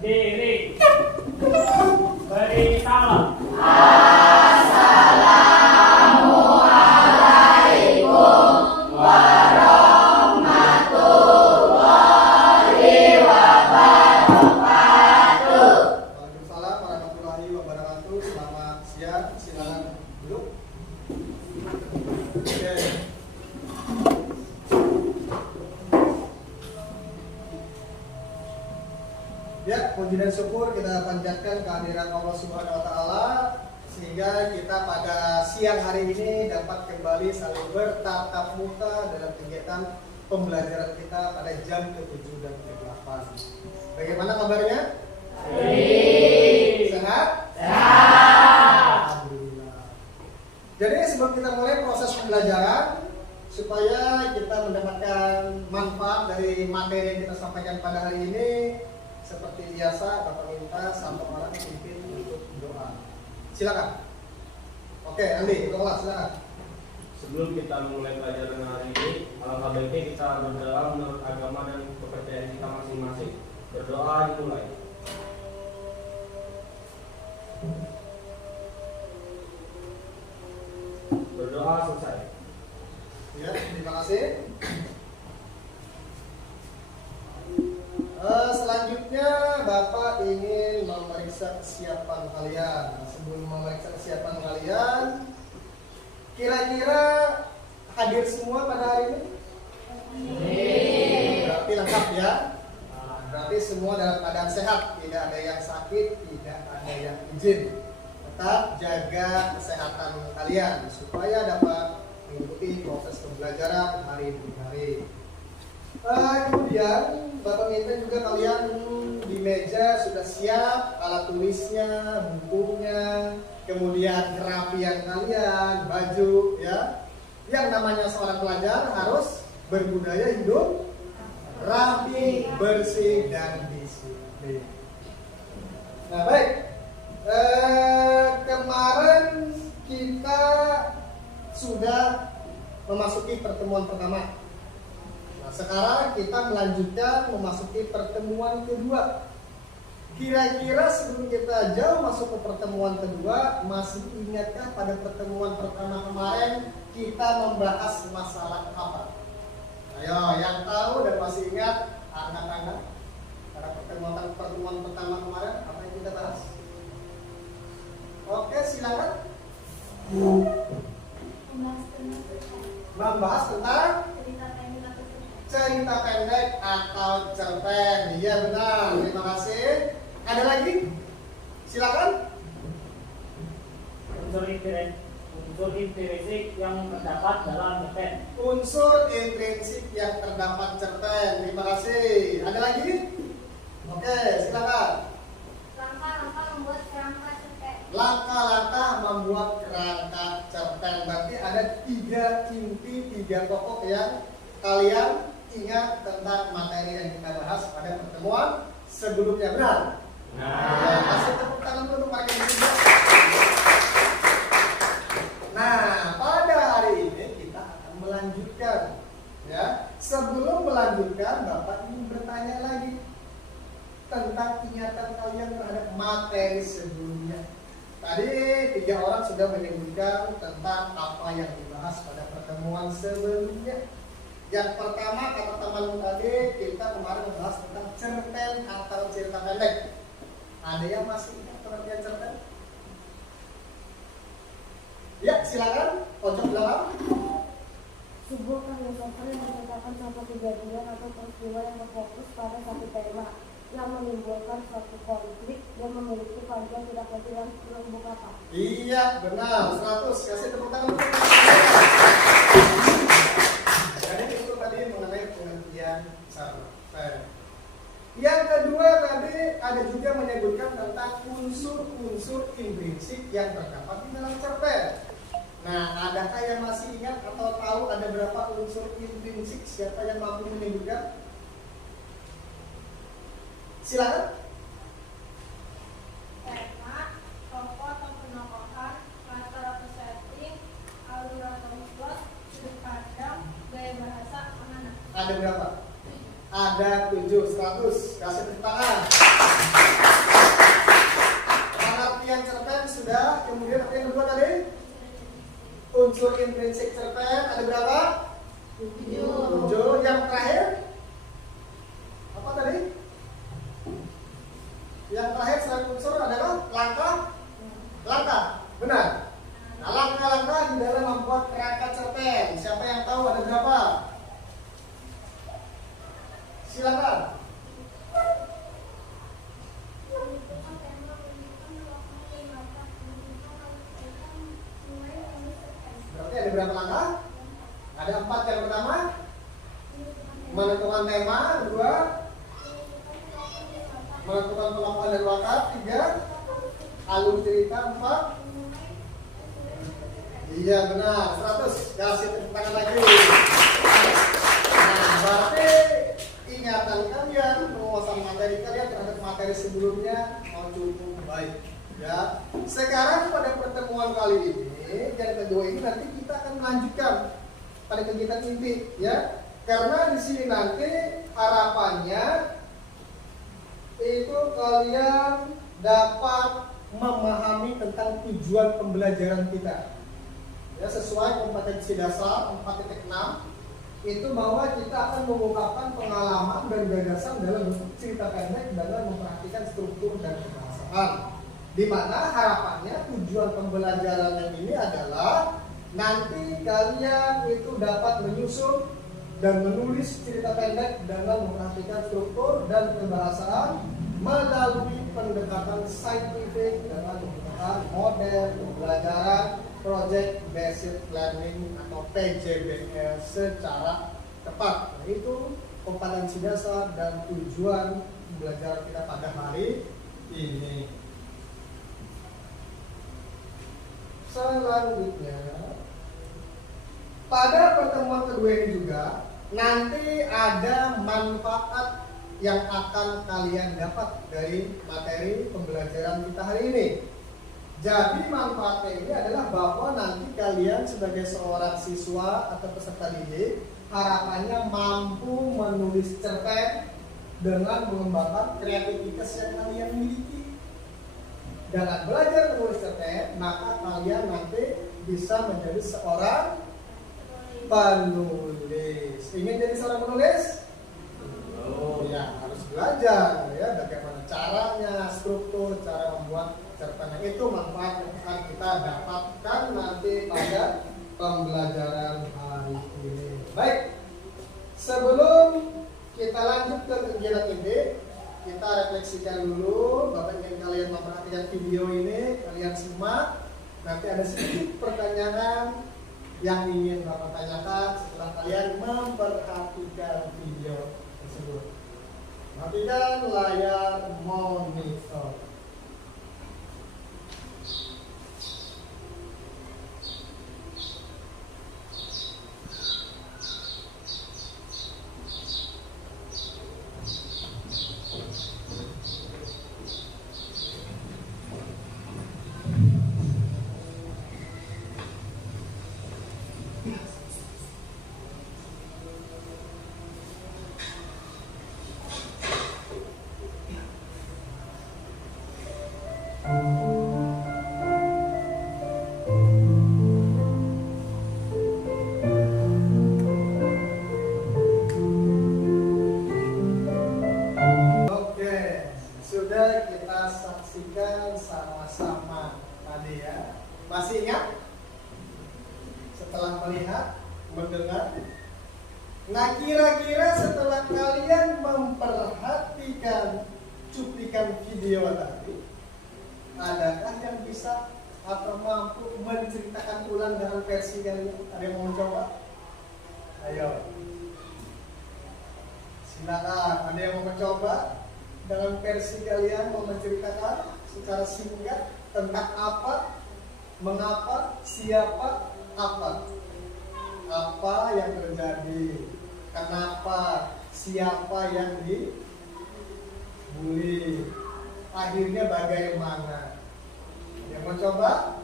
Berdiri. Beri salam. Waalaikumsalam warahmatullahi wabarakatuh. Selamat siang, silakan duduk. Oke. Ya, puji dan syukur kita panjatkan kehadiran Allah Subhanahu wa taala sehingga kita pada siang hari ini dapat kembali saling bertatap muka dalam kegiatan pembelajaran kita pada jam ke-7 dan ke-8. Bagaimana kabarnya? Sehat? Alhamdulillah. Jadi sebelum kita mulai proses pembelajaran, supaya kita mendapatkan manfaat dari materi yang kita sampaikan pada hari ini, seperti biasa Bapak minta satu orang pimpin untuk doa. Silakan. Oke, Andi, kelas silakan. Sebelum kita memulai pelajaran hari ini, alangkah baiknya kita berdoa menurut agama dan kepercayaan kita masing-masing. Berdoa dimulai. Berdoa selesai. Ya, terima kasih. Selanjutnya Bapak ingin memeriksa kesiapan kalian. Sebelum memeriksa kesiapan kalian, kira-kira hadir semua pada hari ini? Berarti lengkap ya. Berarti semua dalam keadaan sehat, tidak ada yang sakit, tidak ada yang izin. Tetap jaga kesehatan kalian supaya dapat mengikuti proses pembelajaran hari demi hari. Kemudian Bapak minta juga kalian di meja sudah siap alat tulisnya, bukunya, kemudian kerapian kalian, baju ya. Yang namanya seorang pelajar harus berbudaya hidup rapi, bersih dan disiplin. Nah baik, kemarin kita sudah memasuki pertemuan pertama. Nah, sekarang kita melanjutkan memasuki pertemuan kedua. Kira-kira sebelum kita jauh masuk ke pertemuan kedua, masih ingatkah pada pertemuan pertama kemarin kita membahas masalah apa? Ayo, yang tahu dan masih ingat, angkat-angkat. Pada pertemuan pertama kemarin, apa yang kita bahas? Oke, silakan. Membahas tentang cerita pendek atau cerpen. Iya benar, terima kasih. Ada lagi? Silakan. Unsur intrinsik yang terdapat dalam cerpen. Unsur intrinsik yang terdapat cerpen. Terima kasih. Ada lagi? Oke, silakan. Langkah-langkah membuat kerangka cerpen. Langkah-langkah membuat kerangka cerpen. Berarti ada 3 inti, 3 pokok yang kalian ingat tentang materi yang kita bahas pada pertemuan sebelumnya. Benar? Nah, kasih tepuk tangan untuk mereka juga. Nah, pada hari ini kita akan melanjutkan. Ya, sebelum melanjutkan, Bapak ingin bertanya lagi tentang ingatan kalian terhadap materi sebelumnya. Tadi 3 orang sudah menyebutkan tentang apa yang dibahas pada pertemuan sebelumnya. Yang pertama, kata teman tadi, kita kemarin membahas tentang cerpen atau cerita pendek. Ada yang masih ingat pengertian cerpen? Ya, silakan. Pojok belakang. Sebuah karya sastra yang menceritakan suatu kejadian atau peristiwa yang berfokus pada satu tema yang menimbulkan suatu konflik dan memiliki panjang tidak lebih dari 10.000 kata. Iya, benar. 100. Kasih tepuk tangan. Jadi itu tadi mengenai pengertian cerpen. Yang kedua tadi ada juga menyebutkan tentang unsur-unsur intrinsik yang terdapat di dalam cerpen. Nah, adakah yang masih ingat atau tahu ada berapa unsur intrinsik? Siapa yang mampu menyebutkan? Silakan. Tema, tokoh atau penokohan, latar atau setting, alur atau plot, sudut pandang, gaya bahasa, mana? Ada berapa? Ada 7, 100. Kasih tepuk tangan. Pengertian cerpen sudah. Kemudian apa yang kedua tadi? Unsur intrinsik cerpen ada berapa? 7. Yang terakhir apa tadi? Yang terakhir selain unsur adalah langkah. Benar. Nah, langkah-langkah di dalam membuat kerangka cerpen. Siapa yang tahu ada berapa? Silakan. Berarti ada berapa langkah? Ada 4. Yang pertama menentukan tema, 2 menentukan pelakuan dan wakat, 3 alur cerita, 4 iya benar, 100. Kasih tepuk tangan lagi. Nah, berarti ingatan kalian, penguasaan materi kalian terhadap materi sebelumnya cukup baik. Ya, sekarang pada pertemuan kali ini, yang kedua ini nanti kita akan melanjutkan pada kegiatan inti, ya. Karena di sini nanti harapannya itu kalian dapat memahami tentang tujuan pembelajaran kita. Ya, sesuai kompetensi dasar 4.6 itu bahwa kita akan mengungkapkan pengalaman dan gagasan dalam bentuk cerita pendek dalam memperhatikan struktur dan kebahasaan. Di mana harapannya tujuan pembelajaran ini adalah nanti kalian itu dapat menyusun dan menulis cerita pendek dengan memperhatikan struktur dan kebahasaan melalui pendekatan saintifik dengan menggunakan model pembelajaran Project Based Learning atau PJBL secara tepat. Yaitu kompetensi dasar dan tujuan pembelajaran kita pada hari ini. Selanjutnya, pada pertemuan kedua ini juga nanti ada manfaat yang akan kalian dapat dari materi pembelajaran kita hari ini. Jadi manfaatnya ini adalah bahwa nanti kalian sebagai seorang siswa atau peserta didik harapannya mampu menulis cerpen dengan mengembangkan kreativitas yang kalian miliki. Dengan belajar menulis cerpen, maka kalian nanti bisa menjadi seorang penulis. Ingin jadi seorang penulis? Oh ya, harus belajar ya bagaimana caranya, struktur, cara membuat cerpen. Itu manfaat yang akan kita dapatkan nanti pada pembelajaran hari ini. Baik, sebelum kita lanjut ke kegiatan ini, kita refleksikan dulu. Bapak ingin kalian memperhatikan video ini, kalian simak. Nanti ada sedikit pertanyaan yang ingin Bapak tanyakan setelah kalian memperhatikan video tersebut. Perhatikan layar monitor. Sama-sama tadi ya. Masih ingat? Setelah melihat, mendengar. Nah, kira-kira setelah kalian memperhatikan cuplikan video tadi, adakah yang bisa atau mampu menceritakan ulang dengan versi kalian? Ada yang mau mencoba? Ayo. Silakan. Ada yang mau mencoba? Dengan versi kalian mau menceritakan secara singkat tentang apa, mengapa, siapa, apa yang terjadi, kenapa, siapa yang dibully, akhirnya bagaimana. Yang mau coba?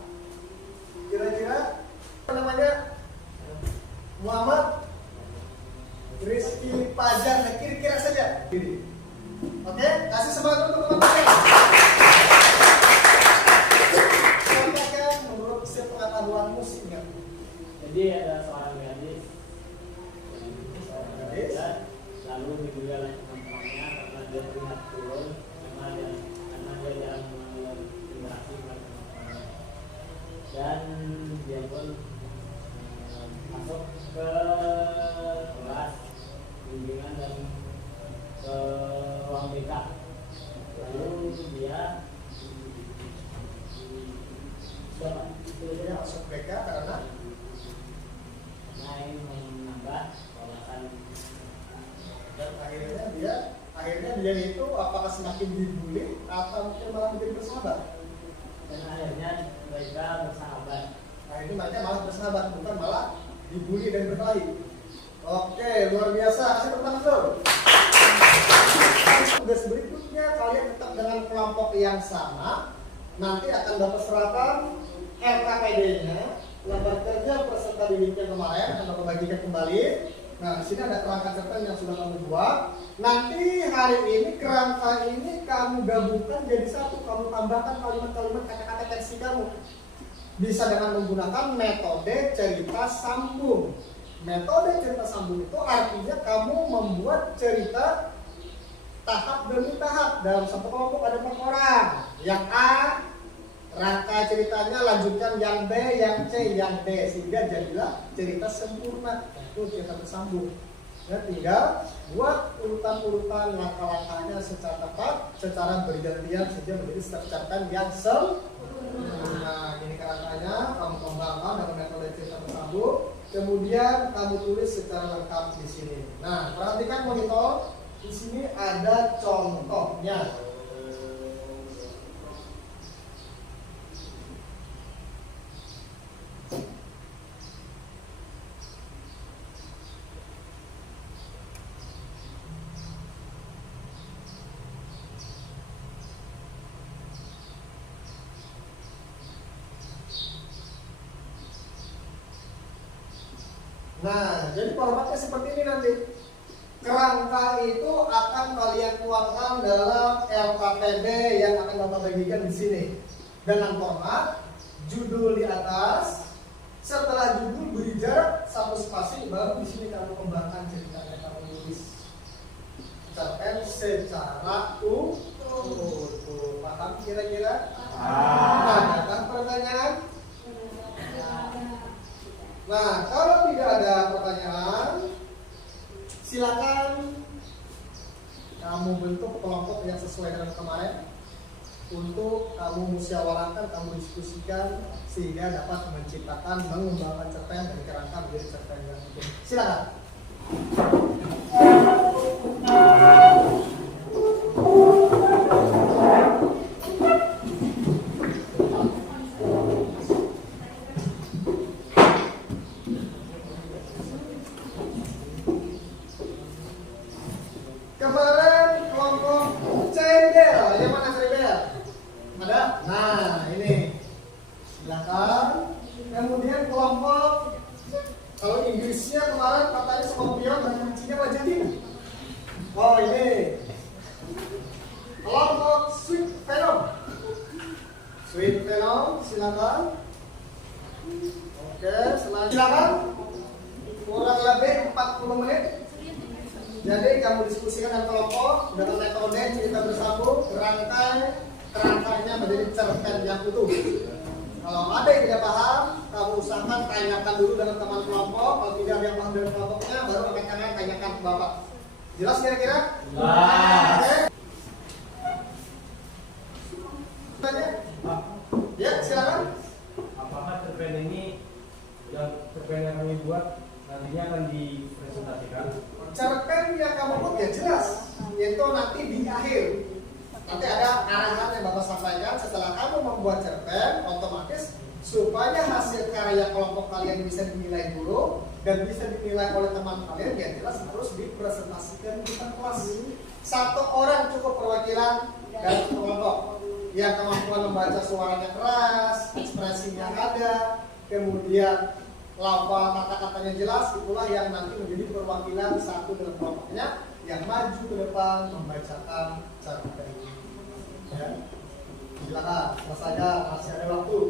Kira-kira apa namanya? Muhammad? Rizky Fajar, nah kira-kira saja. Gini. Oke, kasih semangat untuk teman-teman. Katakan menurut sepengetahuanmu sih enggak? Jadi ada seorang gadis lalu diduga oleh teman-temannya karena dia terlihat turun karena dia jarang berinteraksi dengan teman-temannya, dan dia pun masuk ke kelas bimbingan dan ke ruang BK. Lalu dia masuk BK karena main menambah wawasan, dan akhirnya dia itu apakah semakin dibully atau mungkin malah menjadi bersahabat? dan akhirnya mereka bersahabat. Nah ini mereka malah bersahabat, bukan malah dibully dan berkelahi. Oke, luar biasa. Kasih tepuk tangan dulu. Tugas berikutnya kalian tetap dengan kelompok yang sama. Nanti akan dapat serahkan LKPD-nya, lembar kerja peserta didik yang kemarin akan Bapak bagikan kembali. Nah, di sini ada kerangka cerpen yang sudah kamu buat. Nanti hari ini kerangka ini kamu gabungkan jadi satu, kamu tambahkan kalimat-kalimat kata-kata tensi kamu. Bisa dengan menggunakan metode cerita sambung. Metode cerita sambung itu artinya kamu membuat cerita tahap demi tahap. Dalam satu kelompok ada 4 orang. Yang A, rangka ceritanya lanjutkan yang B, yang C, yang D, sehingga jadilah cerita sempurna. Itu cerita tersambung. Ya, tinggal buat urutan-urutan langkah-langkahnya secara tepat, secara bergantian sehingga menjadi cerpen yang sempurna. Nah, ini kerangkanya kamu kembangkan dengan metode cerita tersambung. Kemudian kamu tulis secara lengkap di sini. Nah, perhatikan monitor. Di sini ada contohnya. Nah, jadi formatnya seperti ini nanti. Kerangka itu akan kalian tuangkan dalam LKPD yang akan Bapak bagikan di sini. Dengan format judul di atas, setelah judul beri jarak 1 spasi, baru di sini kamu kembangkan ceritanya, kamu tulis cerpen secara utuh. Paham kira-kira? Nah, ada pertanyaan? Nah, kalau tidak ada pertanyaan, silakan kamu bentuk kelompok yang sesuai dengan kemarin untuk kamu musyawarahkan, kamu diskusikan sehingga dapat menciptakan, mengembangkan cerpen dari kerangka menjadi cerpen yang utuh. Silakan. Kemarin kelompok Cendel, yang mana Cendel? Ada? Nah, ini. Silakan. Kemudian kelompok, kalau Inggrisnya kemarin katanya Scorpion dan kuncinya wajah ini. Oh, ini. Kelompok Sweet Venom. Sweet Venom, silakan. Oke, silakan. Kurang lebih 40 menit. Jadi kamu diskusikan dengan kelompok dengan metode cerita bersambung, kerangkanya menjadi cerpen yang utuh. Kalau ada yang tidak paham, kamu usahakan tanyakan dulu dengan teman kelompok. Kalau tidak ada yang paham dari kelompoknya, baru angkat tangan tanyakan ke Bapak. Jelas kira-kira? Oke. Tanya? Ya, silakan. Apakah cerpen ini yang cerpen yang kami buat nantinya akan dipresentasikan? Cerpen yang kamu buat ya jelas, yaitu nanti di akhir. Nanti ada arahan yang Bapak sampaikan setelah kamu membuat cerpen, otomatis supaya hasil karya kelompok kalian bisa dinilai dulu dan bisa dinilai oleh teman kalian, ya jelas harus dipresentasikan di kelas. 1 orang cukup perwakilan dari kelompok yang kemampuan membaca suaranya keras, ekspresinya ada, kemudian lafal kata-katanya jelas, itulah yang nanti menjadi perwakilan satu dalam kelompoknya yang maju ke depan membacakan cerita ini. Ya. Silakan, selesaikan, masih ada waktu.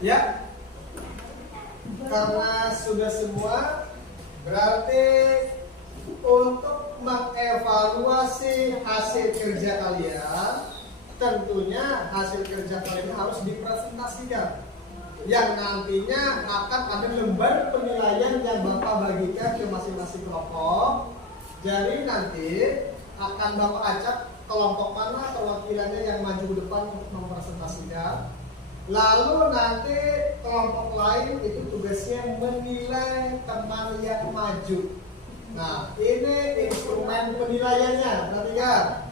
Ya, karena sudah semua, berarti untuk mengevaluasi hasil kerja kalian, tentunya hasil kerja kalian harus dipresentasikan, yang nantinya akan ada lembar penilaian yang Bapak bagikan ke masing-masing kelompok. Jadi nanti akan Bapak acak kelompok mana perwakilannya yang maju ke depan untuk mempresentasikan. Lalu nanti kelompok lain itu tugasnya menilai teman yang maju. Nah, ini instrumen penilaiannya. Perhatikan.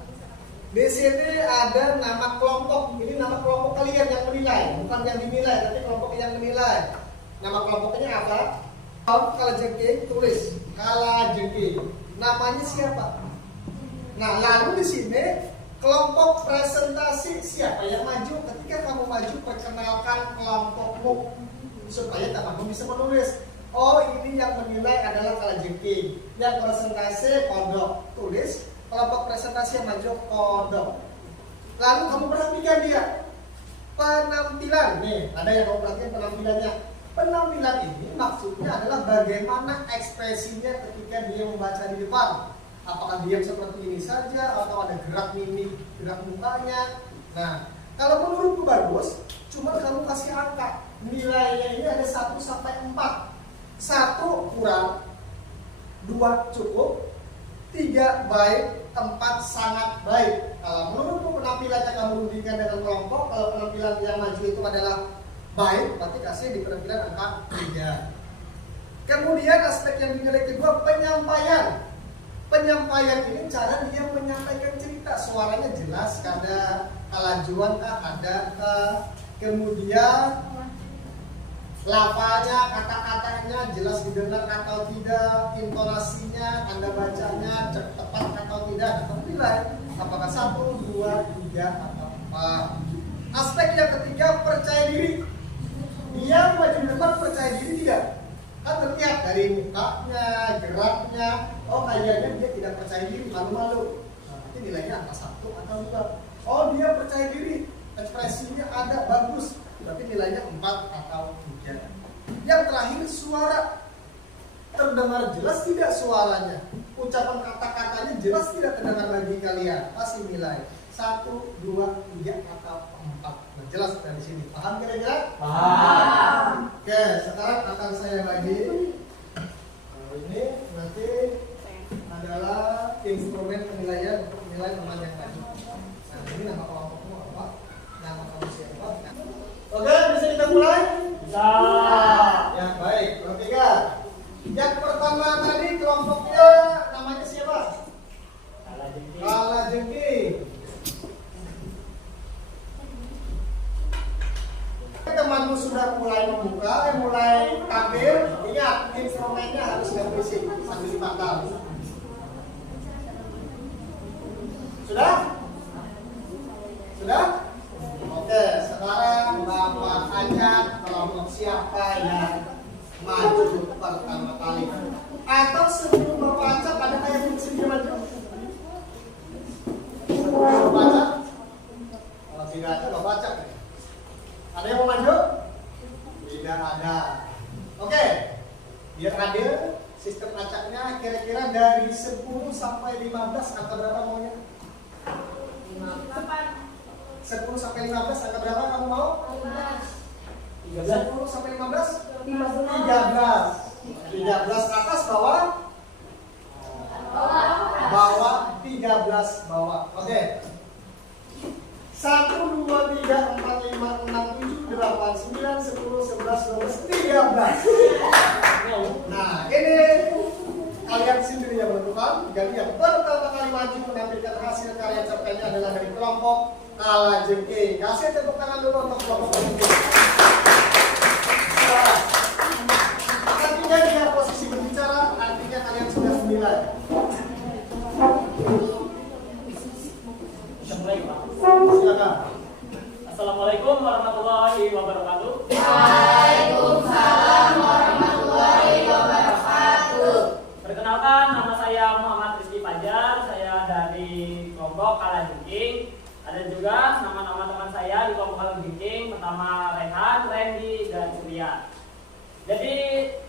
Di sini ada nama kelompok. Ini nama kelompok kalian yang menilai, bukan yang dinilai, tapi kelompok yang menilai. Nama kelompoknya apa? Kalajengking, tulis Kalajengking. Namanya siapa? Nah, lalu di sini kelompok presentasi siapa yang maju. Ketika kamu maju, perkenalkan kelompokmu supaya kamu bisa menulis. Oh, ini yang menilai adalah Kalajengking, yang presentasi Kodok. Tulis kelompok presentasi yang maju Kodok. Lalu kamu perhatikan dia penampilan. Nih, ada yang kamu perhatikan penampilannya. Penampilan ini maksudnya adalah bagaimana ekspresinya ketika dia membaca di depan. Apakah diam seperti ini saja atau ada gerak mimik, gerak mukanya. Nah, kalau menurutku bagus, cuma kamu kasih angka. Nilainya ini ada 1 sampai 4. 1 kurang, 2 cukup, 3 baik, 4 sangat baik. Kalau menurutku penampilannya kamu rudikan dengan kelompok, kalau penampilan yang maju itu adalah baik, berarti kasih di penampilan angka 3. Kemudian aspek yang dinilai kedua, penyampaian. Penyampaian ini cara dia menyampaikan cerita, suaranya jelas, ada kelajuan kah, ada kemudian lafalnya, kata-katanya jelas didengar atau tidak, intonasinya, Anda bacanya tepat atau tidak, atau tidak, apakah 1, 2, 3 atau 4. Aspek yang ketiga, percaya diri. Dia maju di depan percaya diri tidak? Kan terlihat dari mukanya, geraknya, oh kayaknya dia tidak percaya diri, malu-malu. Nah, nanti nilainya angka 1 atau 2. Oh, dia percaya diri, ekspresinya ada, bagus, berarti nilainya 4 atau 3. Yang terakhir, suara. Terdengar jelas tidak suaranya? Ucapan kata-katanya jelas tidak terdengar bagi kalian? Pasti nilai 1, 2, 3 atau 4. Nah, jelas dari sini. Paham kira-kira? Paham. Oke, sekarang akan saya bagi. Ini nanti adalah instrumen penilaian untuk menilai teman yang maju. Nah, ini nama kelompokmu apa? Nama kamu siapa? Oke, bisa kita mulai? Bisa. Ya, baik. Perhatikan. Yang pertama tadi kelompoknya namanya siapa? Kalajengking. Temanmu sudah mulai membuka, mulai tampil. Ingat, instrumennya harus berisik sambil dipantau. Sudah? Sudah? Oke, sekarang Bapak ajak kelompok siapa yang maju pertama kali. Atau sebelum Bapak ajak, ada yang bersedia maju? Sebelum Bapak ajak? Kalau tidak ada, Bapak ajak. Ada yang mau maju? Tidak ada. Oke, biar adil, sistem acaknya kira-kira dari 10 sampai 15 angka berapa maunya? 10 sampai 15 angka berapa kamu mau? 10 sampai 15? 13. 13 atas, bawah? Bawah 13 bawah. Oke. 1, 2, 3, 4, 5, 6, ketiga yang pertama kali maju menampilkan hasil karya cerpennya adalah dari kelompok Kalajengking. Kasih tepuk tangan dulu untuk kelompok Kalajengking. Artinya dia posisi berbicara, artinya kalian sudah sembilan. Silakan. Assalamualaikum warahmatullahi wabarakatuh. Waalaikumsalam warahmatullahi wabarakatuh. Perkenalkan, nama saya Muhammad Rizky Fajar. Saya dari kelompok Kalajengking. Ada juga nama-nama teman saya di kelompok Kalajengking. Pertama Rehan, Randy, dan Surya. Jadi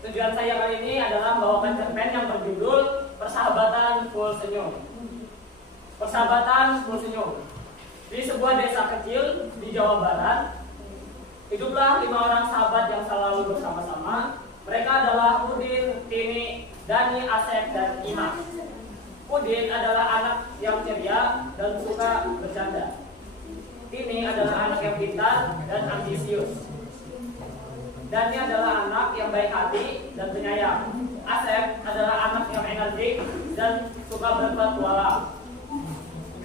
tujuan saya kali ini adalah membawakan cerpen yang berjudul Persahabatan Full Senyum. Persahabatan Full Senyum. Di sebuah desa kecil di Jawa Barat, hiduplah 5 orang sahabat yang selalu bersama-sama. Mereka adalah Udin, Tini, Dani, Asep, dan Imas. Udin adalah anak yang ceria dan suka bercanda. Tini adalah anak yang pintar dan ambisius. Dani adalah anak yang baik hati dan penyayang. Asep adalah anak yang energik dan suka berpetualang.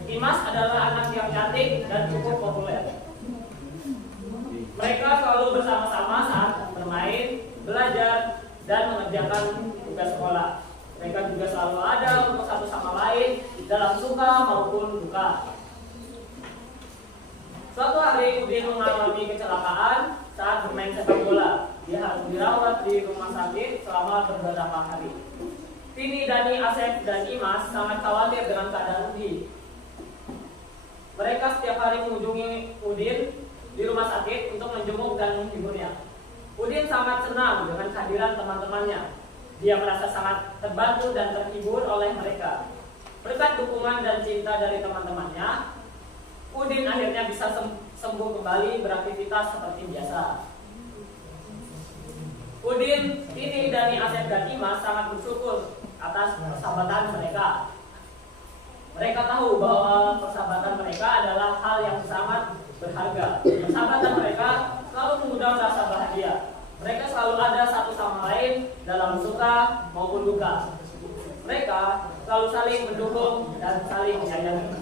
Imas adalah anak yang cantik dan cukup populer. Mereka selalu bersama-sama saat bermain, belajar, dan mengerjakan tugas sekolah. Mereka juga selalu ada untuk satu sama lain dalam suka maupun duka. Suatu hari Udin mengalami kecelakaan saat bermain sepak bola. Dia harus dirawat di rumah sakit selama beberapa hari. Tini, Dani, Asep, dan Imas sangat khawatir dengan keadaan Udin. Mereka setiap hari mengunjungi Udin di rumah sakit untuk menjenguk dan menghiburnya. Udin sangat senang dengan kehadiran teman-temannya. Dia merasa sangat terbantu dan terhibur oleh mereka. Berkat dukungan dan cinta dari teman-temannya, Udin akhirnya bisa sembuh kembali beraktivitas seperti biasa. Udin, Tini, Dani, Asep, dan Imas sangat bersyukur atas persahabatan mereka. Mereka tahu bahwa persahabatan mereka adalah hal yang sangat berharga. Persahabatan mereka selalu mengundang rasa bahagia. Mereka selalu ada satu sama lain dalam suka maupun duka. Mereka selalu saling mendukung dan saling menyayangi.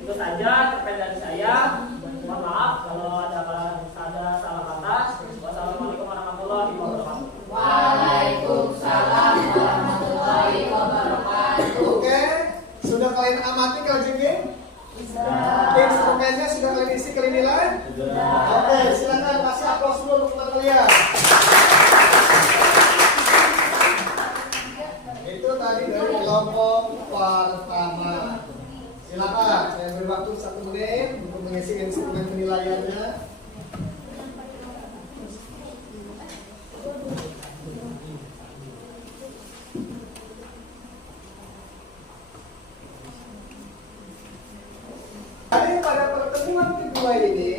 Itu saja cerpen dari saya. Mohon maaf kalau ada salah kata. Wassalamualaikum warahmatullahi wabarakatuh. Waalaikumsalam warahmatullahi wabarakatuh. Oke, sudah kalian amati Kalajengking? Instrumennya sudah kalian isi, kalian nilai? Oke, silakan kasih aplaus dulu untuk teman kalian. Itu tadi dari kelompok pertama. Silakan, saya beri waktu 1 menit untuk mengisi instrumen penilaiannya. Jadi pada pertemuan kedua ini,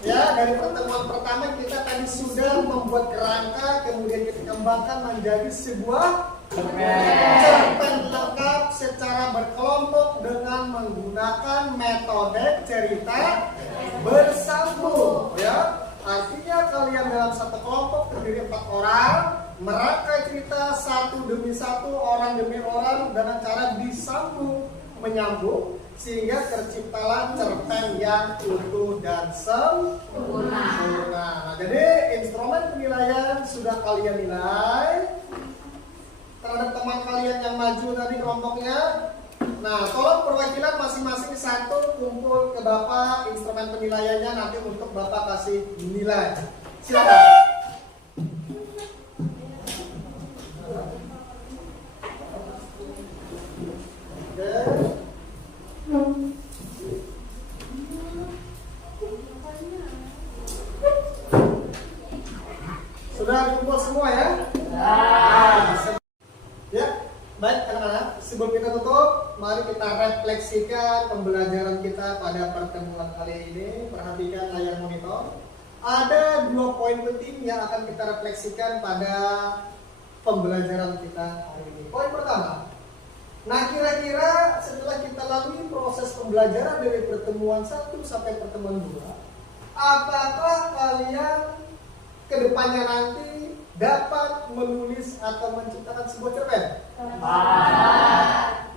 ya dari pertemuan pertama kita tadi sudah membuat kerangka, kemudian kita kembangkan menjadi sebuah cerpen lengkap secara berkelompok dengan menggunakan metode cerita bersambung. Ya, artinya kalian dalam satu kelompok terdiri 4 orang, merangkai cerita satu demi satu, orang demi orang dengan cara disambung menyambung, sehingga terciptalah cerpen yang utuh dan sempurna. Nah, jadi instrumen penilaian sudah kalian nilai terhadap teman kalian yang maju tadi kelompoknya. Nah, tolong perwakilan masing-masing satu kumpul ke Bapak instrumen penilaiannya nanti untuk Bapak kasih nilai. Silakan. Sudah dikumpul semua ya? Ya, baik anak-anak. Sebelum kita tutup, mari kita refleksikan pembelajaran kita pada pertemuan kali ini. Perhatikan layar monitor. Ada 2 poin penting yang akan kita refleksikan pada pembelajaran kita hari ini. Poin pertama. Nah, kira-kira setelah kita lalui proses pembelajaran dari pertemuan 1 sampai pertemuan 2, apakah kalian kedepannya nanti dapat menulis atau menciptakan sebuah cerpen?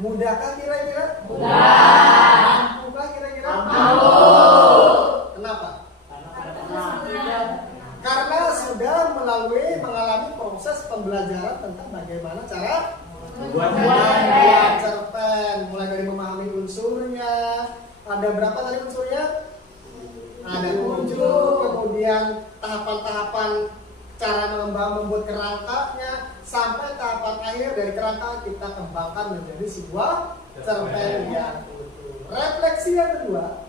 Mudahkah kira-kira? Mudah. Mampukah kira-kira? Mampu. Kenapa? Karena Karena sudah mengalami proses pembelajaran tentang bagaimana cara Membuat membuat cerpen, mulai dari memahami unsurnya. Ada berapa tadi unsurnya? Ada 7, kemudian tahapan-tahapan cara membuat kerangkanya, sampai tahapan akhir dari kerangka kita kembangkan menjadi sebuah cerpen yang utuh. Refleksi yang kedua,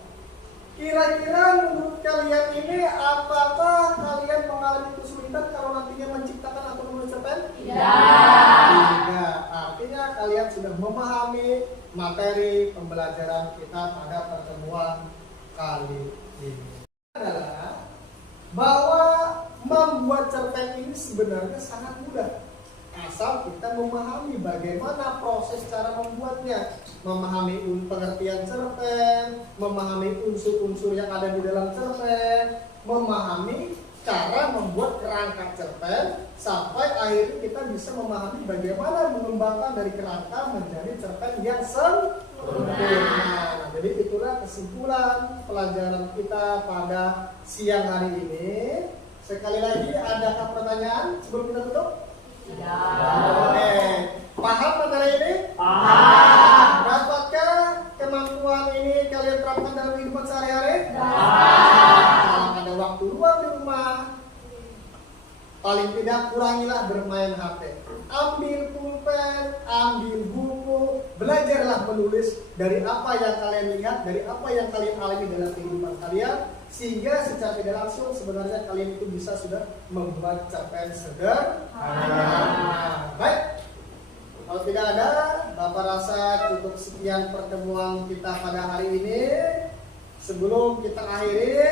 kira-kira menurut kalian ini apakah kalian mengalami kesulitan kalau nantinya menciptakan atau menulis cerpen? Tidak. Artinya kalian sudah memahami materi pembelajaran kita pada pertemuan kali ini. Adalah bahwa membuat cerpen ini sebenarnya sangat mudah, asal kita memahami bagaimana proses cara membuatnya, memahami pengertian cerpen, memahami unsur-unsur yang ada di dalam cerpen, memahami cara membuat kerangka cerpen, sampai akhirnya kita bisa memahami bagaimana mengembangkan dari kerangka menjadi cerpen yang sempurna. Jadi itulah kesimpulan pelajaran kita pada siang hari ini. Sekali lagi, adakah pertanyaan sebelum kita tutup? Oke, paham materi ini? paham. Dapatkah kemampuan ini kalian terapkan dalam kehidupan sehari-hari? Paham. Kalau ada waktu luang di rumah, paling tidak kurangilah bermain HP. Ambil pulpen, ambil buku, belajarlah menulis dari apa yang kalian lihat, dari apa yang kalian alami dalam kehidupan kalian, sehingga secara tidak langsung sebenarnya kalian itu bisa sudah membuat cerpen sederhana. Baik, kalau tidak ada, Bapak rasa cukup sekian pertemuan kita pada hari ini. Sebelum kita akhiri,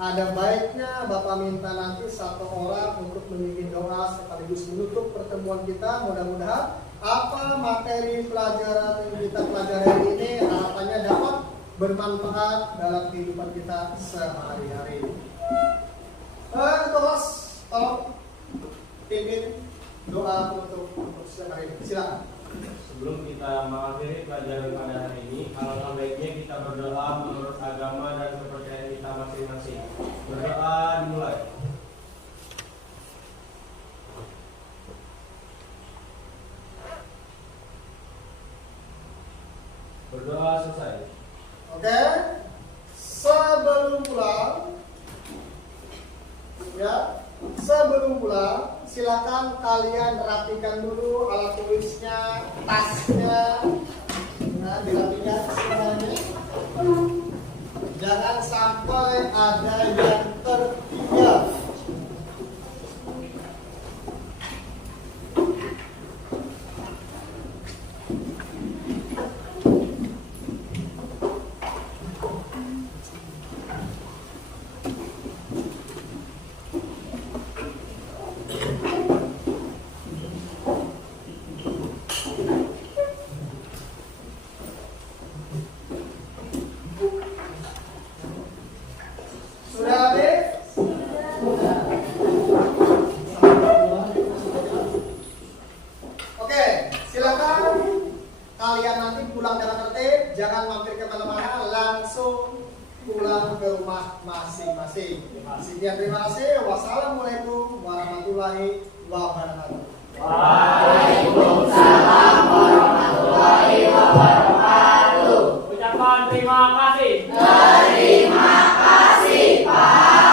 ada baiknya Bapak minta nanti satu orang untuk memimpin doa sekaligus menutup pertemuan kita. Mudah-mudahan apa materi pelajaran yang kita pelajari hari ini harapannya dapat bermanfaat dalam kehidupan kita sehari-hari. Ketua, tolong pimpin doa untuk siang hari ini. Silakan. Sebelum kita mengakhiri pelajaran pada hari ini, alangkah baiknya kita berdoa menurut agama dan kepercayaan kita masing-masing. Berdoa dimulai. Berdoa selesai. Oke. Sebelum pulang, ya, sebelum pulang, silakan kalian rapikan dulu alat tulisnya, tasnya, nah, dirapikan semuanya. Jangan sampai ada yang tertinggal. Sudah habis? Oke, silakan kalian nanti pulang dengan tertib, jangan mampir ke mana-mana, langsung pulang ke rumah masing-masing. Sekian, terima kasih. Wassalamualaikum warahmatullahi wabarakatuh. Waalaikumsalam warahmatullahi wabarakatuh. Ucapan terima kasih. Terima kasih, Pak.